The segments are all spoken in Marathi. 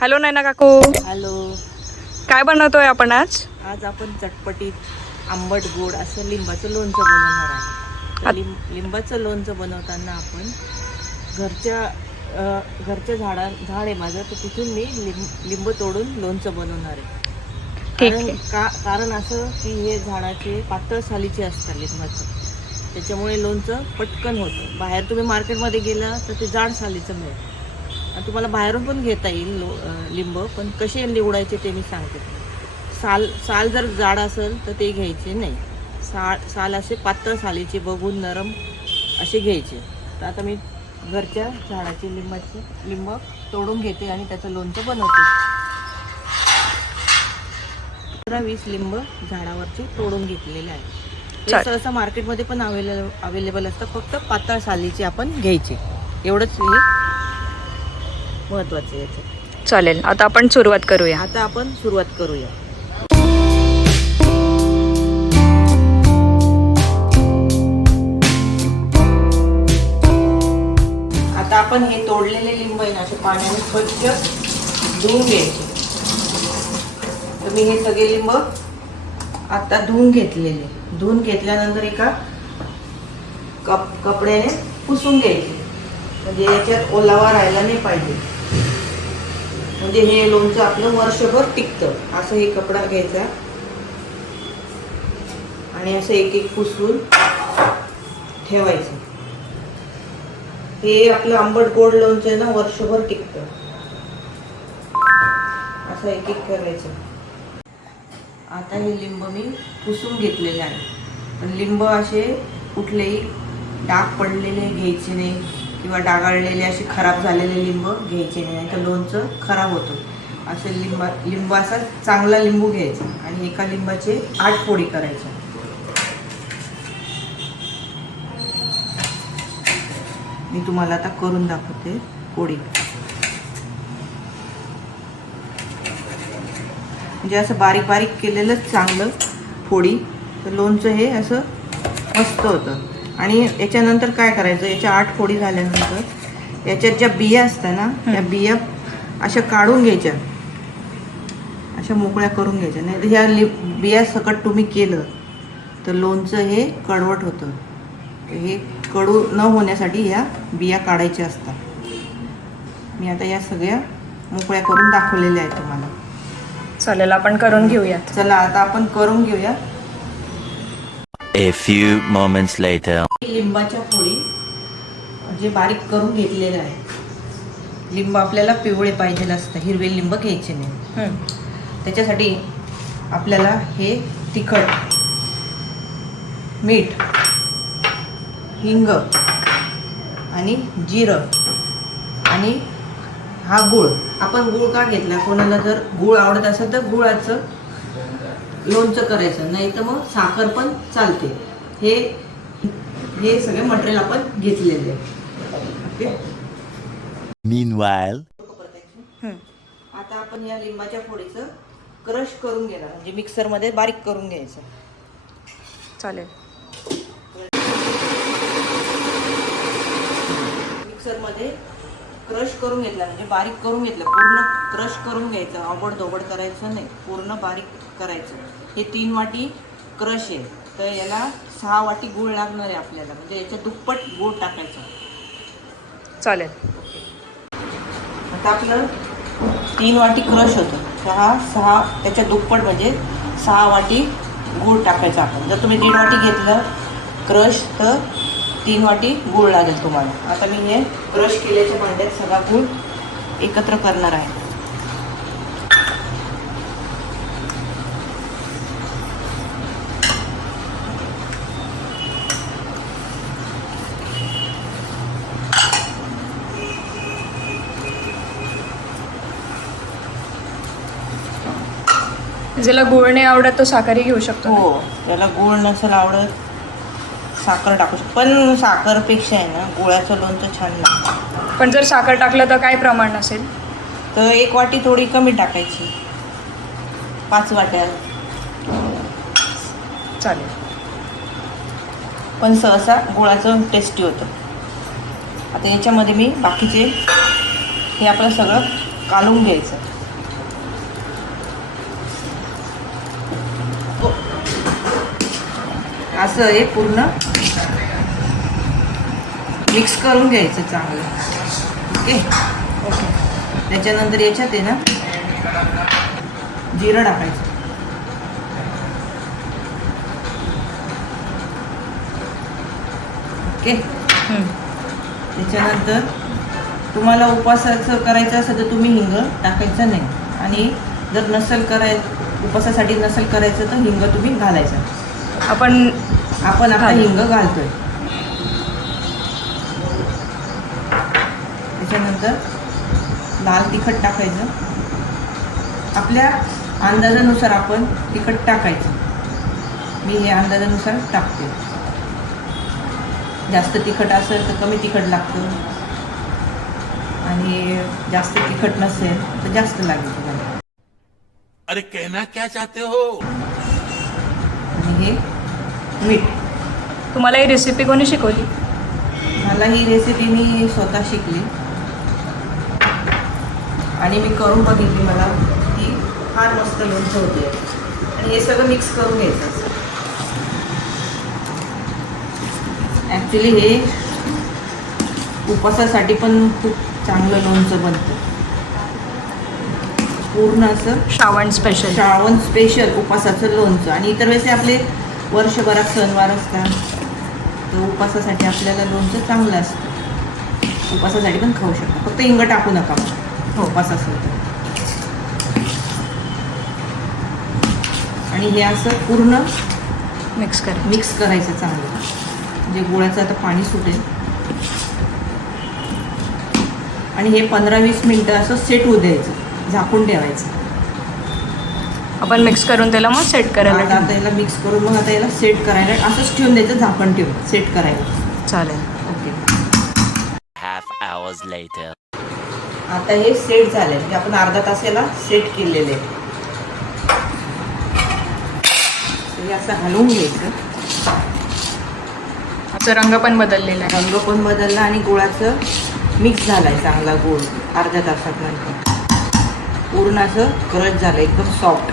हॅलो नैना काकू. हॅलो. काय बनवतोय आपण आज? आज आपण चटपटीत आंबट गोड असं लिंबाचं लोणचं बनवणार आहे. तर लिंबाचं लोणचं बनवताना आपण घरच्या झाड आहे माझं, तर तिथून मी लिंब तोडून लोणचं बनवणार आहे. कारण असं की हे झाडाचे पातळ सालीचे असतात लिंबाचं, त्याच्यामुळे लोणचं पटकन होतं. बाहेर तुम्ही मार्केटमध्ये गेला तर ते जाड सालीचं मिळेल आणि तुम्हाला बाहेरून पण घेता येईल लिंब, पण कसे निवडायचे ते मी सांगते. साल जर जाड असेल तर ते घ्यायचे नाही. साल असे पातळ सालीचे बघून नरम असे घ्यायचे. तर आता मी घरच्या झाडाचे लिंब तोडून घेते आणि त्याचं लोणचं बनवते. 15-20 लिंब झाडावरचे तोडून घेतलेले आहे. ते सहसा मार्केटमध्ये पण अवेलेबल असतं, फक्त पातळ सालीचे आपण घ्यायचे. एवढंच हे महत्वाचं आहे याचं. चालेल, आता आपण सुरुवात करूया. आता आपण हे तोडलेले लिंब आहे ना, असे पाण्याने स्वच्छ धुवून घ्यायचे. तर मी हे सगळे लिंब आता धुवून घेतल्यानंतर एका कपड्याने पुसून घ्यायचे, म्हणजे याच्यात ओलावा राहायला नाही पाहिजे. म्हणजे हे लोणचं आपलं वर्षभर टिकतं. असं हे कपडा घ्यायचा आणि असं एक पुसून ठेवायचं. हे आपलं आंबट गोड लोणचं आहे ना, वर्षभर टिकतं. असं एक करायचं. आता हे लिंब मी पुसून घेतलेले आहे, पण लिंब असे कुठलेही डाग पडलेले घ्यायचे नाही, किंवा डागाळलेले असे खराब झालेले लिंब घ्यायचे नाही, तर लोणचं खराब होतं. असे लिंब असा चांगला लिंबू घ्यायचा आणि एका लिंबाचे 8 फोडी करायच्या. मी तुम्हाला आता करून दाखवते फोडी. म्हणजे असं बारीक बारीक केलेलंच चांगलं फोडी, तर लोणचं हे असं मस्त होतं. आणि याच्यानंतर काय करायचं, याच्या 8 फोडी झाल्यानंतर याच्यात ज्या बिया असतात ना, त्या बिया अशा काढून घ्यायच्या, अशा मोकळ्या करून घ्यायच्या. नाही तर ह्या बिया सकट तुम्ही केलं तर लोणचं हे कडवट होतं. हे कडू न होण्यासाठी ह्या बिया काढायच्या असतात. मी आता या सगळ्या मोकळ्या करून दाखवलेल्या आहेत तुम्हाला. चालेल, आपण करून घेऊयात. चला आता आपण करून घेऊया. A few moments later. लिंबाच्या फोडी जे बारीक करून घेतलेल्या आहेत. लिंब आपल्याला पिवळे पाहिजे असतं, हिरवे लिंब घ्यायचे नाही. त्याच्यासाठी आपल्याला हे तिखट, मीठ, हिंग आणि जिरं आणि हा गूळ. आपण गूळ का घेतला, कोणाला जर गूळ आवडत असेल तर गुळाचं लोणचं करायचं, नाही तर मग साखर पण चालते. हे सगळे मटेरियल आपण घेतलेले. ओके. Meanwhile. आता आपण या लिंबाच्या फोडीचं क्रश करून घेणार, म्हणजे मिक्सरमध्ये बारीक करून घ्यायचं. चालेल. मिक्सरमध्ये क्रश करून घेतला, म्हणजे बारीक करून घेतलं. पूर्ण क्रश करून घ्यायचं, आबडधोबड करायचं नाही, पूर्ण बारीक करायचं. हे 3 वाटी क्रश आहे, तर याला 6 वाटी गूळ लागणार आहे आपल्याला, म्हणजे याच्या दुप्पट गूळ टाकायचा. चालेल. आता आपलं 3 वाटी क्रश होतं, तर हा 6 त्याच्या दुप्पट म्हणजे 6 वाटी गूळ टाकायचा आपण. जर तुम्ही 1.5 वाटी घेतलं क्रश तर 3 वाटी गूळ लागेल तुम्हाला. आता मी हे क्रश केल्याच्या भांड्यात सगळा गूळ एकत्र करणार आहे. ज्याला गुळ नाही आवडत तो साखरही घेऊ शकतो. हो, त्याला गूळ नसेल आवडत साखर टाकू शकतो, पण साखरपेक्षा आहे ना गुळाचं लोणचं छान लागतं. पण जर साखर टाकलं तर काय प्रमाण असेल? तर 1 वाटी थोडी कमी टाकायची, 5 वाट्या. चालेल. पण सहसा गुळाचं टेस्टी होतं. आता याच्यामध्ये मी बाकीचे हे आपलं सगळं कालवून घ्यायचं. असं हे पूर्ण मिक्स करून घ्यायचं चांगलं. ओके. त्याच्यानंतर याच्यात आहे ना जिरं टाकायचं. ओके. त्याच्यानंतर तुम्हाला उपवासाचं करायचं असेल तर तुम्ही हिंग टाकायचं नाही, आणि जर नसेल उपवासासाठी नसेल करायचं तर हिंग तुम्ही घालायचं. आपण आता हिंग घालतोय. त्याच्यानंतर लाल तिखट टाकायचं. आपल्या अंदाजानुसार आपण तिखट टाकायचं. मी हे अंदाजानुसार टाकते. जास्त तिखट असेल तर कमी तिखट लागतं, आणि जास्त तिखट नसेल तर जास्त लागेल तुम्हाला. अरे कहना क्या चाहते हो? आणि हे मीठ. तुम्हाला ही रेसिपी कोणी शिकवली? मला ही रेसिपी मी स्वतः शिकली आणि मी करून बघितली. मला ती फार मस्त लोणचं होते. आणि हे सगळं मिक्स करून घ्यायचं. ॲक्च्युली हे उपवासासाठी पण खूप चांगलं लोणचं बनतं. पूर्ण असं श्रावण स्पेशल उपवासाचं लोणचं. आणि इतर वेळेस आपले वर्षभरात सणवार असतात, तर उपवासासाठी आपल्याला लोणचं चांगलं असतं. उपवासासाठी पण खाऊ शकता, फक्त हिंग टाकू नका उपवास असेल तर. आणि हे असं पूर्ण मिक्स करायचं चांगलं, म्हणजे गुळाचं आता पाणी सुटेल. आणि हे 15-20 मिनटं असं सेट होऊ द्यायचं, झाकून ठेवायचं. आपण मिक्स करून त्याला मग सेट करायला आता याला मिक्स करून मग आता याला सेट करायला असंच ठेवून द्यायचं, झाकण ठेवून सेट करायला. चालेल. ओके. Half hours later. आता हे सेट झाले, म्हणजे आपण अर्धा तास याला सेट केलेले. हे असं हलवून घ्यायचं. असं रंग पण बदललेला आहे. रंग पण बदलला आणि गुळाचं मिक्स झालाय चांगला गुळ. अर्ध्या तासात नंतर पूर्ण असं क्रश झालं, एकदम सॉफ्ट.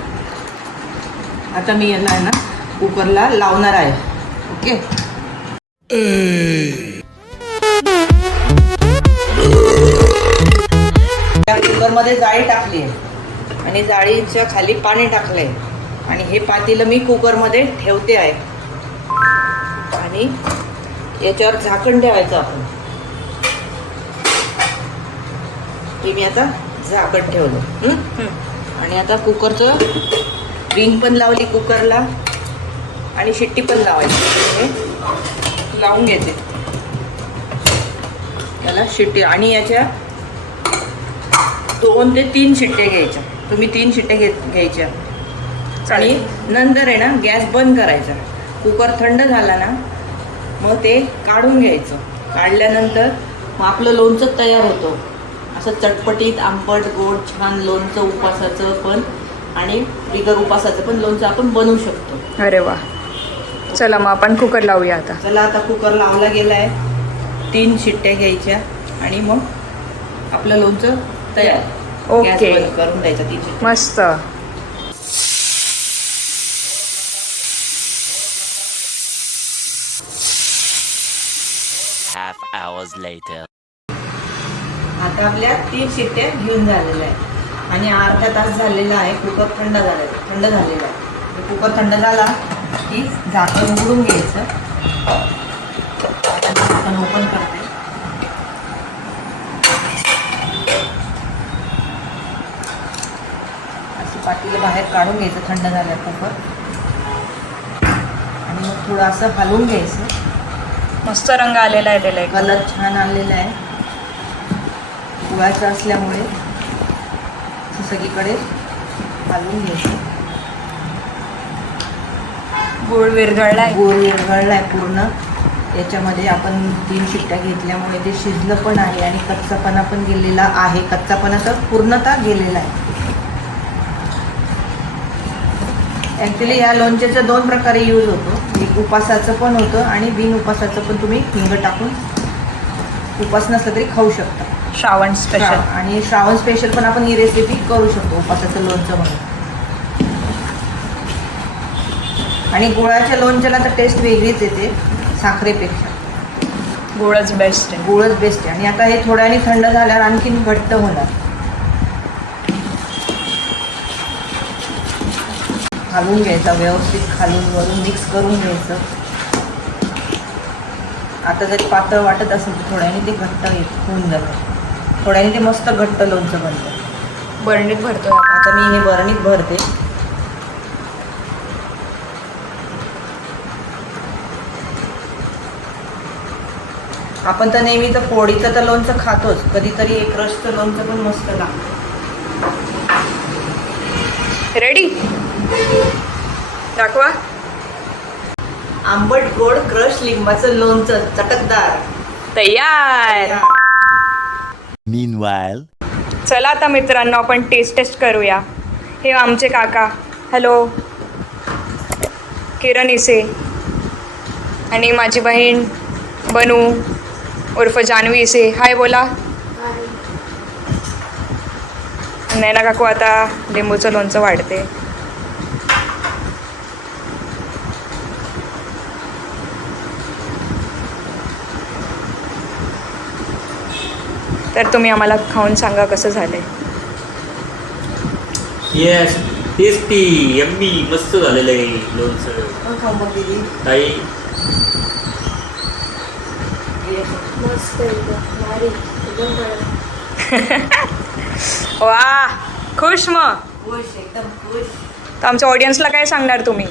आता मी याला आहे ना कुकरला लावणार आहे. ओके. त्या कुकरमध्ये जाळी टाकली आहे आणि जाळीच्या खाली पाणी टाकलं आहे. आणि हे पातेलं मी कुकरमध्ये ठेवते आहे. आणि याच्यावर झाकण ठेवायचं आपण. हे मी आता झाकण ठेवलं. आणि आता कुकरचं रिंग पण लावली कुकरला, आणि शिट्टी पण लावायची. हे लावून घेते याला शिट्टी. आणि याच्या 2 ते 3 शिट्ट्या घ्यायच्या. तुम्ही 3 शिट्ट्या घ्यायच्या. आणि नंतर आहे ना गॅस बंद करायचा. कुकर थंड झाला ना मग ते काढून घ्यायचं. काढल्यानंतर मग आपलं लोणचं तयार होतं. असं चटपटीत आंबट गोड छान लोणचं उपवासाचं पण आणि बिगर उपवासाचं पण लोणचं आपण बनवू शकतो. अरे वा. चला मग आपण कुकर लावूया आता. चला आता कुकर लावला गेला आहे. 3 शिट्ट्या घ्यायच्या आणि मग आपलं लोणचं तयार. ओके. गॅस बंद करून द्यायचा 3 शिट्ट्या. मस्त. Half hours later. आता आपल्या 3 शिट्ट्या घेऊन झालेल्या आहे आणि अर्धा तास झालेला आहे. कुकर थंड झालेला आहे. कुकर थंड झाला की झाकण उघडून घ्यायचं. झाकण ओपन करते. अशी पातेलं बाहेर काढून घ्यायचं थंड झालं कुकर. आणि मग थोडं असं हलवून घ्यायचं. मस्त रंग आलेला आहे त्याला. कलर छान आलेला आहे. गुळाचं असल्यामुळे सगळीकडे हलवून घ्यायचं. गुळ विरघळलाय. पूर्ण. याच्यामध्ये आपण 3 शिट्ट्या घेतल्यामुळे ते शिजलं पण आहे आणि कच्चापणा पण गेलेला आहे. कच्चापणा तर पूर्णतः गेलेला आहे. ॲक्च्युली या लोणच्याचा 2 प्रकारे यूज होतो. एक उपासाचं पण होतं आणि बिन उपासाचं पण तुम्ही हिंग टाकून उपास नसलं तरी खाऊ शकता. श्रावण स्पेशल. आणि श्रावण स्पेशल पण आपण ही रेसिपी करू शकतो उपासाचं लोणचं म्हणून. आणि गुळाच्या लोणच्याला तर टेस्ट वेगळीच येते साखरेपेक्षा. गोडच बेस्ट आहे. गुळच बेस्ट आहे. आणि आता हे थोड्याने थंड झाल्यावर आणखीन घट्ट होणार. घालून घ्यायचा व्यवस्थित, खालून वरून मिक्स करून घ्यायचं. आता जरी पातळ वाटत असेल तर थोड्याने ते घट्ट होऊन जातं. थोड्याने ते मस्त घट्ट लोणचं बनतं. बरणीत भरतोय. आता मी हे बरणीत भरते. आपण तर नेहमीचं फोडीचं तर लोणचं खातोच, कधीतरी एक रसचं लोणचं पण मस्त लागतं. रेडी? दाखवा. आंबट गोड क्रश लिंबाचं लोणचं चटकदार तयार. Meanwhile, चला आता मित्रांनो आपण टेस्ट करूया. हे आमचे काका. हॅलो. किरण इसे. आणि माझी बहीण बनू उर्फ जान्हवी इसे. हाय बोला. नैना काकू आता लिंबूचं लोणचं वाढते. तर तुम्ही आम्हाला खाऊन सांगा कसं झालंय. येस, टेस्टी, यम्मी, मस्त झालेलं आहे लोणचं. खाऊ मग दिदी. ताई वा खुश. मग खुश, एकदम खुश. तर आमच्या ऑडियन्सला काय सांगणार तुम्ही?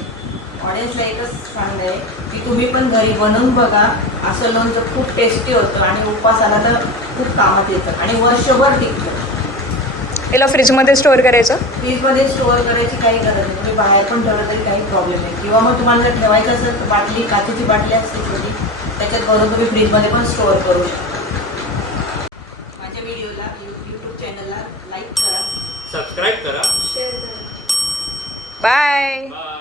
ऑडियन्सला एकच सांगते की तुम्ही पण घरी बनवून बघा. असं लोणचं खूप टेस्टी होतं आणि उपवासाला तर खूप कामात येतं आणि वर्षभर टिकतं. याला फ्रीजमध्ये स्टोअर करायचं. फ्रीजमध्ये स्टोअर करायची काही गरज नाही. तुम्ही बाहेर पण ठेवलं तरी काही प्रॉब्लेम नाही. किंवा मग तुम्हाला जर ठेवायचं असेल तर बाटली, काचेची बाटली असते छोटी, त्याच्यात भरून तुम्ही फ्रीजमध्ये पण स्टोअर करू शकता. माझ्या व्हिडिओला यूट्यूब चॅनलला लाईक करा, सबस्क्राईब करा. बाय. बाय.